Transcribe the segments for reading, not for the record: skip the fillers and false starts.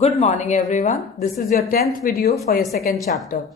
Good morning everyone. This is your 10th video for your second chapter.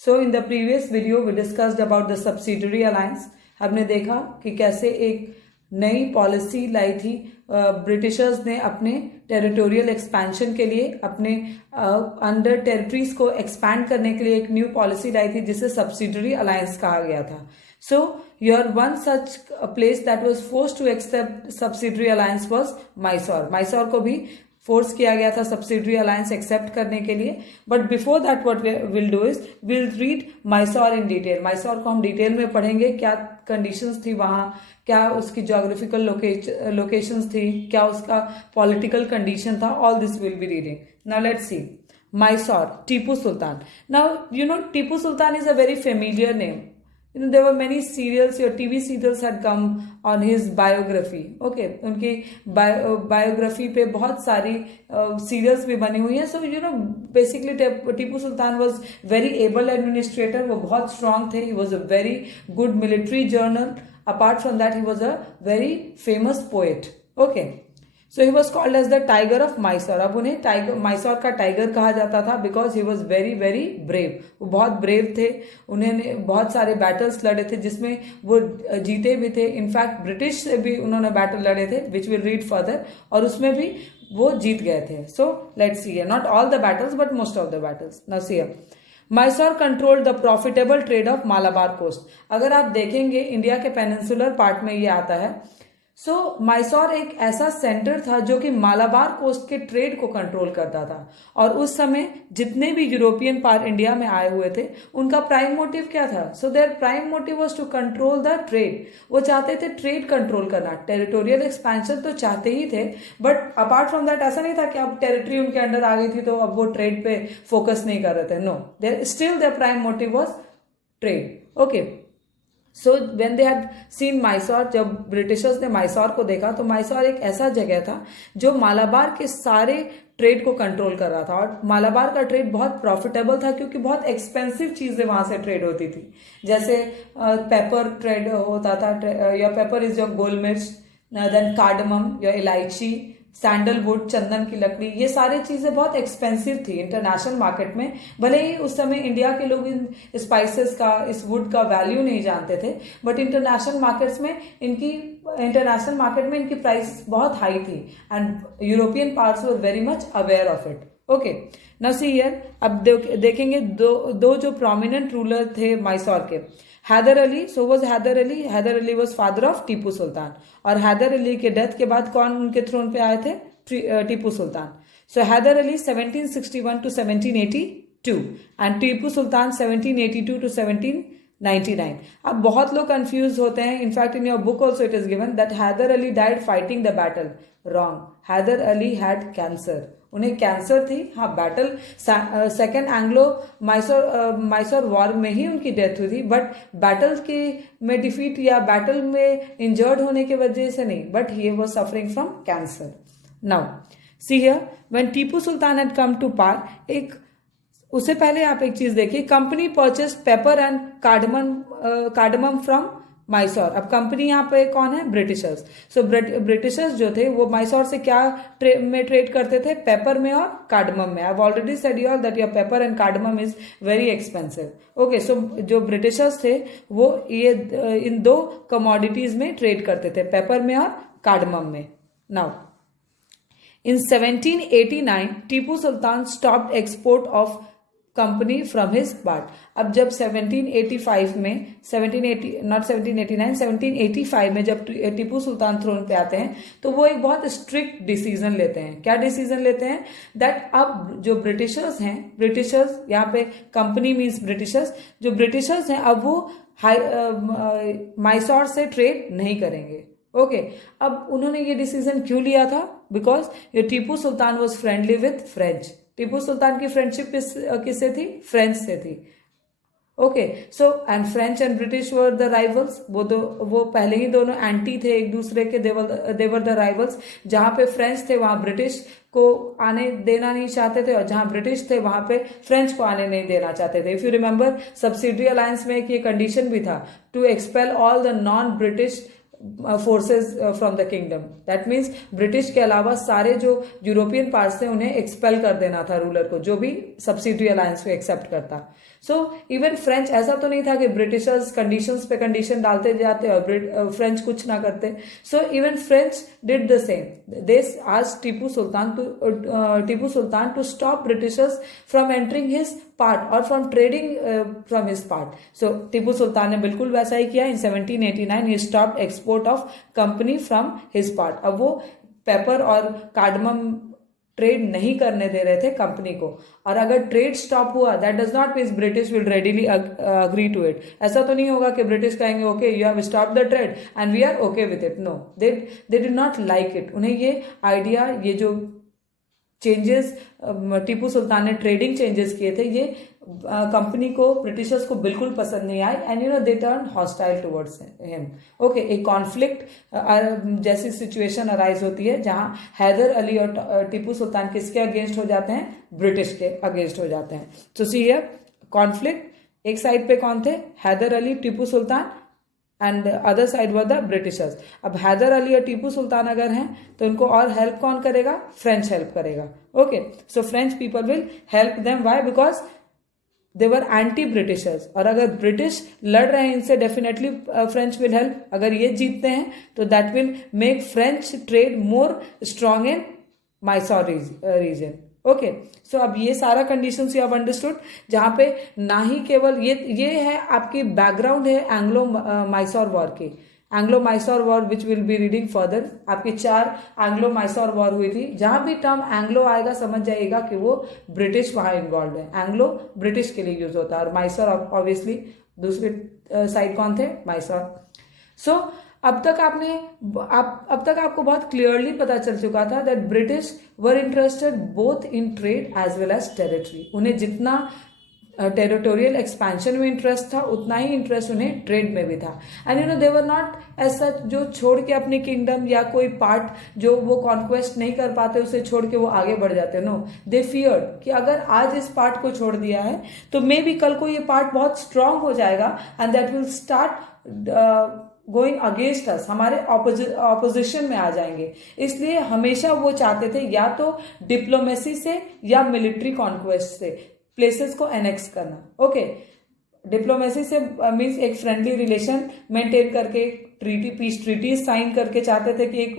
So in the previous video we discussed about the subsidiary alliance. हमने देखा कि कैसे एक नई policy लाई थी Britishers ने अपने टेरिटोरियल एक्सपेंशन के लिए अपने अंडर टेरिटरीज को एक्सपैंड करने के लिए एक न्यू पॉलिसी लाई थी जिसे सब्सिडरी अलायंस कहा गया था. So your one such place that was forced to accept subsidiary alliance was Mysore. Mysore को भी फोर्स किया गया था सब्सिडरी अलायंस एक्सेप्ट करने के लिए. But before that what will do is will read Mysore in detail. Mysore को हम डिटेल में पढ़ेंगे, क्या कंडीशंस थी वहां, क्या उसकी ज्योग्राफिकल लोकेशंस थी, क्या उसका पॉलिटिकल कंडीशन था. All this will be reading. Now let's see Mysore, Tipu Sultan. Now you know Tipu Sultan is a very familiar name. You know there were many serials, your TV serials had come on his biography. Okay, उनकी biography पे बहुत सारी serials भी बनी हुई हैं. So you know basically Tipu Sultan was very able administrator. वो बहुत strong थे. He was a very good military general. Apart from that, he was a very famous poet. Okay. So he was called as the Tiger of Mysore. अब उन्हें tiger Mysore का tiger कहा जाता था because he was very very brave. वो बहुत brave थे. उन्होंने बहुत सारे बैटल्स लड़े थे जिसमें वो जीते भी थे. इनफैक्ट ब्रिटिश से भी उन्होंने बैटल लड़े थे विच विल रीड फर्दर, और उसमें भी वो जीत गए थे. So let's see, not all the battles but most of the battles. Now see Mysore controlled the profitable trade of Malabar coast. अगर आप देखेंगे इंडिया के पेनिनसुलर पार्ट में ये आता है. सो मैसूर एक ऐसा सेंटर था जो कि मालाबार कोस्ट के ट्रेड को कंट्रोल करता था. और उस समय जितने भी यूरोपियन पार इंडिया में आए हुए थे उनका प्राइम मोटिव क्या था? So their prime motive was to control the trade. वो चाहते थे ट्रेड कंट्रोल करना. टेरिटोरियल एक्सपेंशन तो चाहते ही थे, बट अपार्ट फ्रॉम दैट ऐसा नहीं था कि अब टेरिटरी उनके अंडर आ गई थी तो अब वो ट्रेड पे फोकस नहीं कर रहे थे. No, there still their prime motive was trade. Okay. So when they had seen Mysore, जब ब्रिटिशर्स ने मैसूर को देखा तो मैसूर एक ऐसा जगह था जो मालाबार के सारे ट्रेड को कंट्रोल कर रहा था. और मालाबार का ट्रेड बहुत प्रॉफिटेबल था क्योंकि बहुत एक्सपेंसिव चीजें वहां से ट्रेड होती थी. जैसे पेपर ट्रेड होता था. Your paper is your goal मिर्च, देन कार्डमम, योर इलायची, सैंडलवुड, चंदन की लकड़ी. ये सारी चीजें बहुत एक्सपेंसिव थी इंटरनेशनल मार्केट में. भले ही उस समय इंडिया के लोग इन स्पाइसेस का, इस वुड का वैल्यू नहीं जानते थे, बट इंटरनेशनल मार्केट में इनकी प्राइस बहुत हाई थी and European parts were very much aware of it. Okay. Now see here, अब देखेंगे दो जो प्रोमिनेंट रूलर थे मैसूर के. Haidar Ali. So was Haidar Ali. Haidar Ali was father of Tipu Sultan. और हैदर अली के डेथ के बाद कौन उनके थ्रोन पे आए थे? Tipu Sultan. So Haidar Ali 1761 to 1782 and Tipu Sultan 1782 to 1799. अब बहुत लोग कंफ्यूज होते हैं. In fact in your book also it is given that Haidar Ali died fighting the battle. Wrong. Haidar Ali had cancer. उन्हें कैंसर थी. हाँ, battle second Anglo Mysore war में ही उनकी डेथ हुई थी, बट बैटल के में डिफीट या बैटल में इंजर्ड होने की वजह से नहीं, but he was suffering from cancer. Now see here, when Tipu Sultan had come to power, एक उससे पहले आप एक चीज देखिए, company purchase pepper and cardamom from Mysore. अब कंपनी यहाँ पे कौन है? ब्रिटिशर्स. सो ब्रिटिशर्स जो थे वो मैसूर से क्या में ट्रेड करते थे? पेपर में और कार्डमम में. I have already said you all that your pepper and cardamom is very expensive. Okay. So जो ब्रिटिशर्स थे वो ये इन दो कमोडिटीज में ट्रेड करते थे, पेपर में और कार्डमम में. Now in 1789 Tipu Sultan stopped export of company from his part. अब जब 1785 में 1785 में जब टीपू सुल्तान थ्रोन पे आते हैं तो वो एक बहुत स्ट्रिक्ट डिसीजन लेते हैं. क्या डिसीजन लेते हैं? दैट अब जो ब्रिटिशर्स हैं, ब्रिटिशर्स यहाँ पे कंपनी मीन्स ब्रिटिशर्स, जो ब्रिटिशर्स हैं अब वो मैसूर से ट्रेड नहीं करेंगे. ओके. अब उन्होंने ये डिसीजन क्यों लिया था? Because Tipu Sultan was friendly with French. Tipu Sultan की फ्रेंडशिप किससे थी? फ्रेंच से थी. Okay. So and French and British were the rivals. वो पहले ही दोनों एंटी थे एक दूसरे के. They were the rivals. जहां पे फ्रेंच थे वहां ब्रिटिश को आने देना नहीं चाहते थे, और जहां ब्रिटिश थे वहां पे फ्रेंच को आने नहीं देना चाहते थे. If you remember, subsidiary alliance में एक ये कंडीशन भी था, to expel all the non British forces from the kingdom. That means British के अलावा सारे जो यूरोपियन पार्ट्स थे उन्हें एक्सपेल कर देना था रूलर को, जो भी सब्सिडरी अलायंस को एक्सेप्ट करता। सो इवन फ्रेंच, ऐसा तो नहीं था कि ब्रिटिशर्स कंडीशंस पे कंडीशन डालते जाते और फ्रेंच कुछ ना करते। So even French did the same. They asked Tipu Sultan to stop britishers from entering his part और from trading from his part. So Tipu Sultan ने बिल्कुल वैसा ही किया। In 1789 he stopped export of company from his part. अब वो पेपर और cardamom trade नहीं करने दे रहे थे कंपनी को, और अगर ट्रेड स्टॉप हुआ that does not mean British will readily agree to it. ऐसा तो नहीं होगा कि ब्रिटिश कहेंगे okay you have stop the trade and we are okay with it. No, they did not like it. उन्हें ये idea, ये जो चेंजेस टीपू सुल्तान ने ट्रेडिंग चेंजेस किए थे, ये कंपनी को, ब्रिटिशर्स को बिल्कुल पसंद नहीं आए and you know they turn hostile towards him. Okay, एक कॉन्फ्लिक्ट जैसी सिचुएशन अराइज होती है जहां हैदर अली और टीपू सुल्तान किसके अगेंस्ट हो जाते हैं? ब्रिटिश के अगेंस्ट हो जाते हैं। तो सी हियर कॉन्फ्लिक्ट, एक साइड पे कौन थे? Haidar Ali, Tipu Sultan, and other side were the britishers. अब हैदर अली और टीपू सुल्तान अगर हैं तो उनको और हेल्प कौन करेगा? फ्रेंच हेल्प करेगा। Okay, so French people will help them. Why? Because they were anti Britishers. और अगर ब्रिटिश लड़ रहे हैं इनसे, डेफिनेटली फ्रेंच विल हेल्प। अगर ये जीतते हैं तो that will make French trade more strong in Mysore region. Okay, so अब ये सारा कंडीशंस यू हैव अंडरस्टूड, जहां पे ना ही केवल ये है आपकी बैकग्राउंड है एंग्लो माइसोर वॉर की। Anglo Mysore war which will be reading further, आपकी 4 एंग्लो माइसोर वॉर हुई थी। जहां भी टर्म एंग्लो आएगा समझ जाइएगा कि वो ब्रिटिश वहां इन्वॉल्व है। एंग्लो ब्रिटिश के लिए यूज होता है और माइसोर ऑब्वियसली दूसरी साइड कौन थे? माइसोर। सो अब तक आपको बहुत क्लियरली पता चल चुका था that British were interested both in trade as well as territory. उन्हें जितना टेरिटोरियल एक्सपेंशन में इंटरेस्ट था उतना ही इंटरेस्ट उन्हें ट्रेड में भी था। And you know they were not as such जो छोड़ के अपनी किंगडम या कोई पार्ट जो वो कॉन्क्वेस्ट नहीं कर पाते उसे छोड़ के वो आगे बढ़ जाते। नो, दे फियर्ड कि अगर आज इस पार्ट को छोड़ दिया है तो मे बी कल को ये पार्ट बहुत स्ट्रांग हो जाएगा and that will start going against us, हमारे ऑपोजिशन में आ जाएंगे। इसलिए हमेशा वो चाहते थे या तो डिप्लोमेसी से या मिलिट्री कॉन्क्वेस्ट से प्लेसेस को एनेक्स करना। ओके, डिप्लोमेसी से मीन्स एक फ्रेंडली रिलेशन मेंटेन करके ट्रीटी, पीस ट्रीटी साइन करके चाहते थे कि एक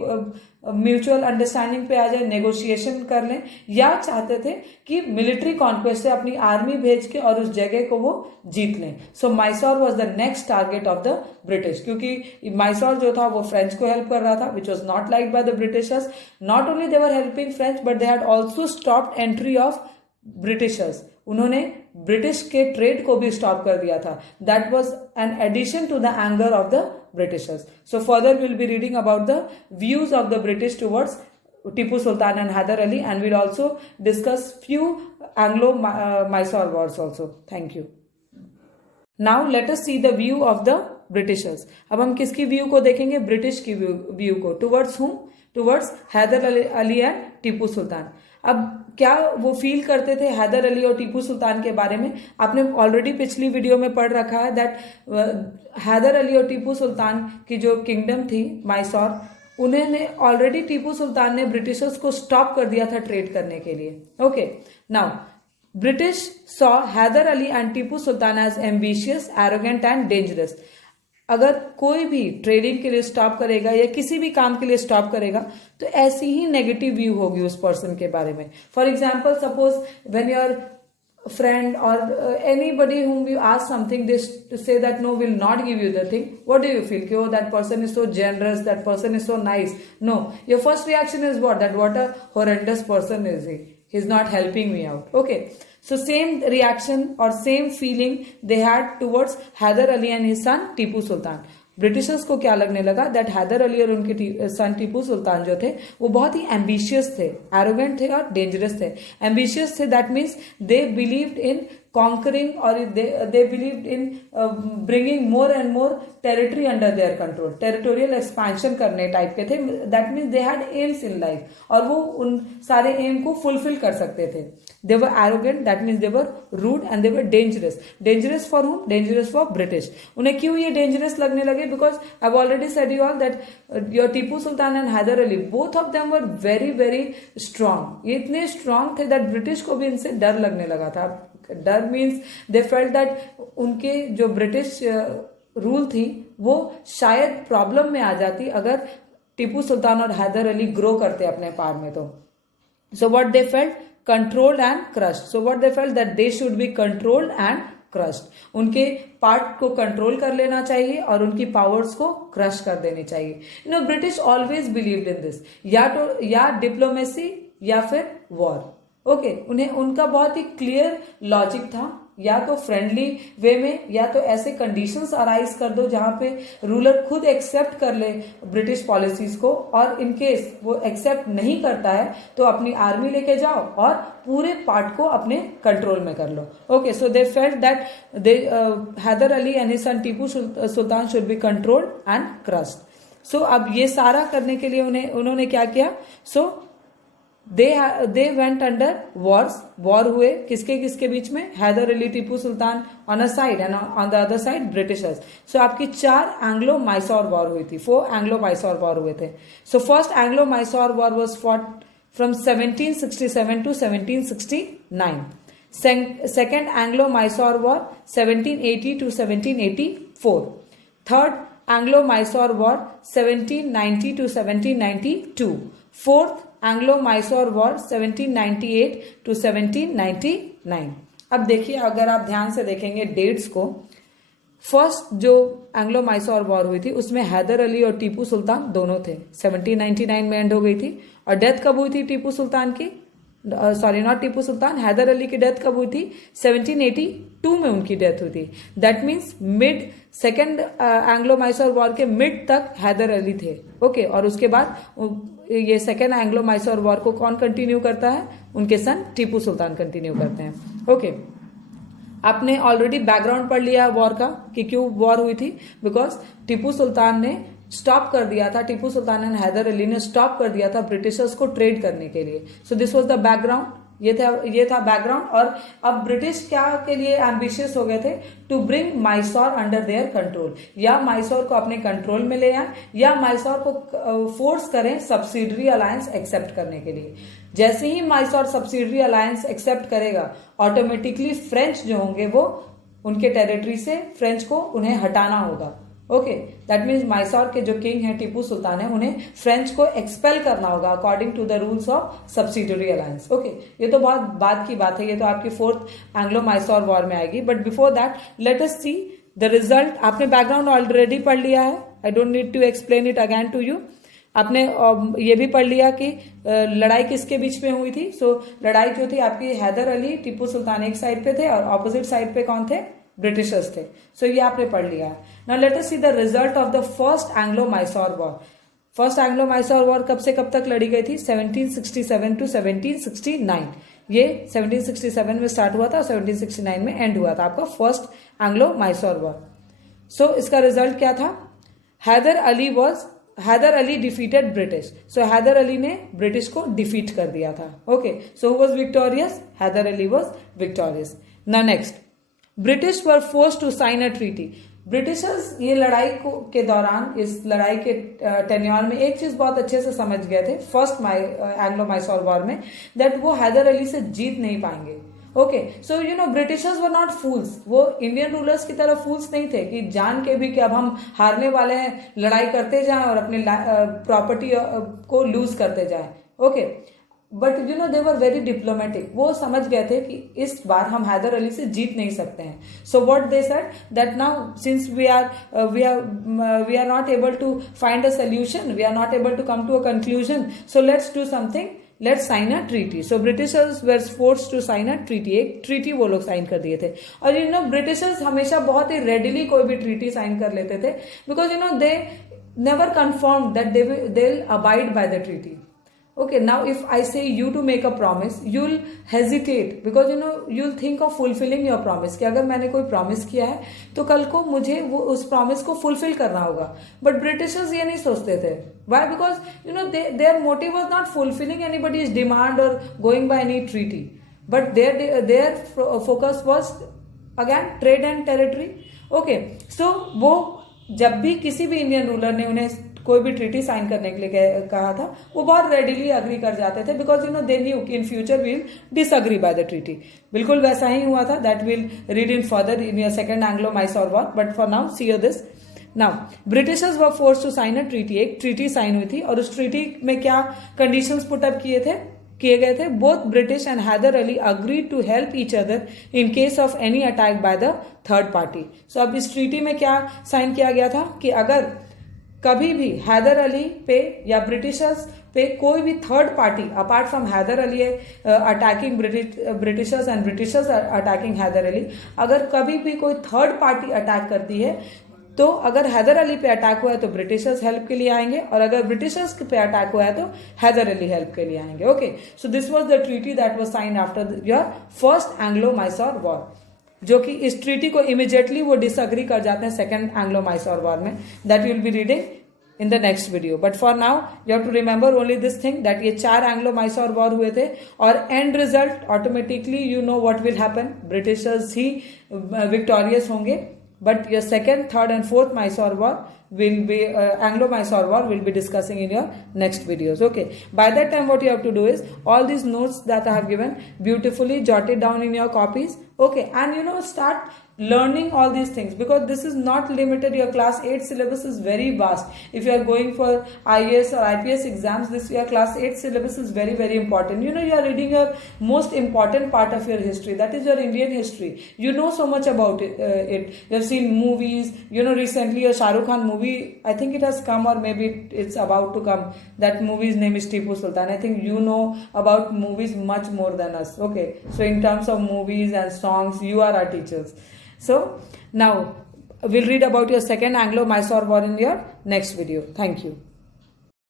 म्यूचुअल अंडरस्टैंडिंग पे आ जाए, नेगोशिएशन कर लें, या चाहते थे कि मिलिट्री कॉन्क्वेस्ट से अपनी आर्मी भेज के और उस जगह को वो जीत लें। So Mysore was the next target of the British, क्योंकि माइसोर जो था वो फ्रेंच को हेल्प कर रहा था, which was not like by the Britishers. Not only they were helping French but they had also stopped entry of Britishers. उन्होंने British के ट्रेड को भी स्टॉप कर दिया था। That was an addition to the anger of the Britishers. So further we'll be reading about the views of the British towards Tipu Sultan and Hyder Ali, and we'll also discuss few Anglo-Mysore wars also. Thank you. Now let us see the view of the Britishers. अब हम किसकी view को देखेंगे? British की view को। Towards whom? Towards Haidar Ali and Tipu Sultan. अब क्या वो फील करते थे हैदर अली और टीपू सुल्तान के बारे में? आपने ऑलरेडी पिछली वीडियो में पढ़ रखा है दैट हैदर अली और टीपू सुल्तान की जो किंगडम थी माइसोर, उन्होंने ऑलरेडी, टीपू सुल्तान ने ब्रिटिशर्स को स्टॉप कर दिया था ट्रेड करने के लिए। Okay, now British saw Hyder Ali and Tipu Sultan as ambitious, arrogant and dangerous. अगर कोई भी ट्रेडिंग के लिए स्टॉप करेगा या किसी भी काम के लिए स्टॉप करेगा तो ऐसी ही नेगेटिव व्यू होगी उस पर्सन के बारे में। For example, suppose when your friend or anybody whom you ask something, they say that no, will not give you the thing. What do you feel? Oh, that person is so generous, that person is so nice. No, your first reaction is what? That what a horrendous person is he. He's not helping me out. Okay, so same reaction or same feeling they had towards Hyder Ali and his son Tipu Sultan. Britishers को क्या लगने लगा that Haidar Ali और उनके सन टीपू सुल्तान जो थे वो बहुत ही एम्बिशियस थे, एरोगेंट थे और डेंजरस थे। एम्बिशियस थे that means they believed in conquering, or they believed in bringing more and more territory under their control, territorial expansion करने टाइप के थे. That means they had aims in life, और वो उन सारे एम को फुलफिल कर सकते थे. They were arrogant, that means they were rude, and they were dangerous. Dangerous for whom? Dangerous for British. उन्हें क्यों ये dangerous लगने लगे? Because I've already said you all that your Tipu Sultan and Hyder Ali, both of them were very very strong. ये इतने strong थे that British को भी इनसे डर लगने लगा था. डर मीन्स दे फेल्ट दैट उनके जो ब्रिटिश रूल थी वो शायद प्रॉब्लम में आ जाती अगर टीपू सुल्तान और हैदर अली ग्रो करते अपने पार में. तो सो what they felt, controlled and crushed. So what they felt that they should be controlled and crushed. उनके पार्ट को कंट्रोल कर लेना चाहिए और उनकी पावर्स को क्रश कर देनी चाहिए. You know, British always believed in this, या डिप्लोमेसी या फिर वॉर. ओके, उन्हें उनका बहुत ही क्लियर लॉजिक था, या तो फ्रेंडली वे में या तो ऐसे कंडीशंस अराइज कर दो जहां पे रूलर खुद एक्सेप्ट कर ले ब्रिटिश पॉलिसीज को, और इन केस वो एक्सेप्ट नहीं करता है तो अपनी आर्मी लेके जाओ और पूरे पार्ट को अपने कंट्रोल में कर लो. Okay, so they felt that they Haidar Ali and his son Tipu Sultan should be controlled and crushed. So अब ये सारा करने के लिए उन्होंने क्या किया? So they went under wars. War हुए किसके किसके बीच में? Haidar Ali, Tipu Sultan on a side and on the other side britishers. So आपकी 4 एंग्लो माइसोर वॉर हुई थी. 4 एंग्लो माइसोर वॉर हुए थे. So first Anglo Mysore war was fought from 1767 to 1769. Second Anglo Mysore war 1780 to 1784. Third Anglo Mysore war 1790 to 1792. Fourth एंग्लो-माइसोर war 1798 to 1799. अब देखिए, अगर आप ध्यान से देखेंगे डेट्स को, फर्स्ट जो एंग्लो माइसोर वॉर हुई थी उसमें हैदर अली और टीपू सुल्तान दोनों थे. 1799 में एंड हो गई थी. और डेथ कब हुई थी टीपू सुल्तान की? सॉरी, नॉट टीपू सुल्तान, हैदर अली की डेथ कब हुई थी? 1782 में उनकी डेथ हुई थी. That means mid second Anglo Mysore war के मिड तक हैदर अली थे. ओके, और उसके बाद ये सेकेंड एंग्लो माइसोर वॉर को कौन कंटिन्यू करता है? उनके सन टीपू सुल्तान कंटिन्यू करते हैं. ओके, आपने ऑलरेडी बैकग्राउंड पढ़ लिया वॉर का कि क्यों वॉर हुई थी. बिकॉज टीपू सुल्तान ने स्टॉप कर दिया था, टीपू सुल्तान एंड हैदर अली ने स्टॉप कर दिया था ब्रिटिशर्स को ट्रेड करने के लिए. So this was the background. ये था बैकग्राउंड. और अब ब्रिटिश क्या के लिए एम्बिशियस हो गए थे? To bring Mysore under their control. या माइसोर को अपने कंट्रोल में ले आए, या माइसोर को फोर्स करें सब्सिडरी अलायंस एक्सेप्ट करने के लिए. जैसे ही माइसोर सब्सिडरी अलायंस एक्सेप्ट करेगा, ऑटोमेटिकली फ्रेंच जो होंगे वो उनके टेरिटरी से फ्रेंच को उन्हें हटाना होगा. ओके, दैट मीन्स माइसोर के जो किंग है टीपू सुल्तान है, उन्हें फ्रेंच को एक्सपेल करना होगा according to the rules of subsidiary alliance. Okay, ये तो बहुत बाद की बात है, ये तो आपकी 4th एंग्लो माइसोर वॉर में आएगी. But before that let us see the result. आपने बैकग्राउंड ऑलरेडी पढ़ लिया है, I don't need to explain it again to you. आपने ये भी पढ़ लिया कि लड़ाई किसके बीच में हुई थी. सो लड़ाई जो थी आपकी हैदर अली, टीपू सुल्तान एक साइड पे थे और ऑपोजिट साइड पे कौन थे? ब्रिटिशर्स थे. सो ये आपने पढ़ लिया है. Now let us see the result of the first Anglo Mysore war. First Anglo Mysore war कब से कब तक लड़ी गई थी? 1767 टू 1769. ये 1767 में स्टार्ट हुआ था और 1769 में एंड हुआ था आपका first Anglo Mysore war. So इसका रिजल्ट क्या था? Haidar Ali defeated British. So Haidar Ali ने ब्रिटिश को डिफीट कर दिया था. Okay, so who was victorious? Haidar Ali was victorious. Now next, British were force to sign a treaty. Britishers ये लड़ाई के दौरान, इस लड़ाई के टेन्योर में एक चीज बहुत अच्छे से समझ गए थे फर्स्ट एंग्लो माइसोर वॉर में, दैट वो हैदर अली से जीत नहीं पाएंगे. Okay, so you know britishers were not fools. वो इंडियन रूलर्स की तरह फूल्स नहीं थे कि जान के भी कि अब हम हारने वाले हैं, लड़ाई करते जाएं और अपनी प्रॉपर्टी को लूज करते जाएं. Okay, but you know they were very diplomatic. वो समझ गए थे कि इस बार हम हैदर अली से जीत नहीं सकते हैं. So what they said that now since we are not able to find a solution, we are not able to come to a conclusion, so let's do something, let's sign a treaty. So Britishers were forced to sign a treaty. एक treaty वो लोग sign कर दिए थे. और you know Britishers हमेशा बहुत ही readily कोई भी ट्रीटी साइन कर लेते थे, because you know they never confirm that they will abide by the treaty. Okay, now if I say you to make a promise, you'll hesitate because you'll think of fulfilling your promise कि अगर मैंने कोई promise किया है तो कल को मुझे वो उस promise को fulfill करना होगा. But Britishers ये नहीं सोचते थे. Why? Because their motive was not fulfilling anybody's demand or going by any treaty, but their focus was again trade and territory. Okay, so वो जब भी किसी भी इंडियन रूलर ने उन्हें कोई भी ट्रीटी साइन करने के लिए कहा था, वो बहुत रेडिली अग्री कर जाते थे because they knew in future will disagree by the treaty. बिल्कुल वैसा ही हुआ था. That will read in further in your second Anglo Mysore war. But for now see this. Now Britishers were force to sign a treaty. एक treaty sign हुई थी और उस ट्रीटी में क्या कंडीशंस पुट अप किए गए थे. Both British and Haidar Ali agree to help each other in case of any attack by the third party. So अब इस ट्रीटी में क्या साइन किया गया था कि अगर कभी भी हैदर अली पे या ब्रिटिशर्स पे कोई भी third party apart from Hyder Ali attacking Britishers and Britishers attacking Hyder Ali, अगर कभी भी कोई थर्ड पार्टी अटैक करती है तो अगर हैदर अली पे अटैक हुआ है तो ब्रिटिशर्स हेल्प के लिए आएंगे और अगर ब्रिटिशर्स पे अटैक हुआ है तो हैदर अली हेल्प के लिए आएंगे. Okay, so this was the treaty that was signed after your first Anglo Mysore war, जो कि इस ट्रीटी को इमीडिएटली वो डिसअग्री कर जाते हैं सेकेंड एंग्लो मैसूर वॉर में. That you will be reading in the next video. But for now you have to remember only this thing that ये 4 एंग्लो मैसूर वॉर हुए थे और end result automatically you know what will happen, Britishers ही victorious होंगे. But your second, third and fourth Mysore war will be Anglo-Mysore war will be discussing in your next videos. Okay. By that time what you have to do is all these notes that I have given beautifully jot it down in your copies. Okay. And start learning all these things because this is not limited. Your class 8 syllabus is very vast. If you are going for IAS or IPS exams, your class 8 syllabus is very, very important. You are reading your most important part of your history. That is your Indian history. You know so much about it. You have seen movies. Recently a Shah Rukh Khan movie, I think it has come or maybe it's about to come. That movie's name is Tipu Sultan. I think you know about movies much more than us. Okay. So in terms of movies and songs, you are our teachers. So now we'll read about your second Anglo-Mysore war in your next video. Thank you.